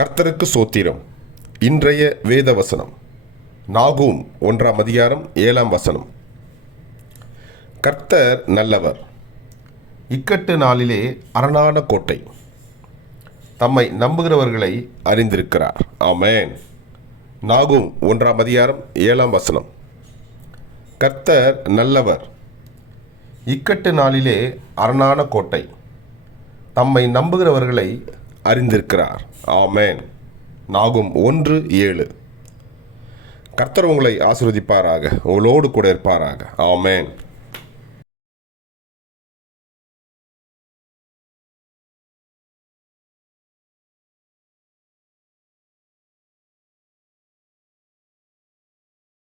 கர்த்தருக்கு சோத்திரம். இன்றைய வேத வசனம் நாகூம் 1:7 கர்த்தர் நல்லவர், இக்கட்டு நாளிலே அரணான கோட்டை, தம்மை நம்புகிறவர்களை அறிந்திருக்கிறார். ஆமென். நாகூம் 1:7 கர்த்தர் நல்லவர், இக்கட்டு நாளிலே அரணான கோட்டை, தம்மை நம்புகிறவர்களை அறிந்திருக்கிறார். ஆமென். நாகூம் 1:7. கர்த்தர் உங்களை ஆசீர்வதிப்பாராக, உங்களோடு கூட இருப்பாராக. ஆமென்.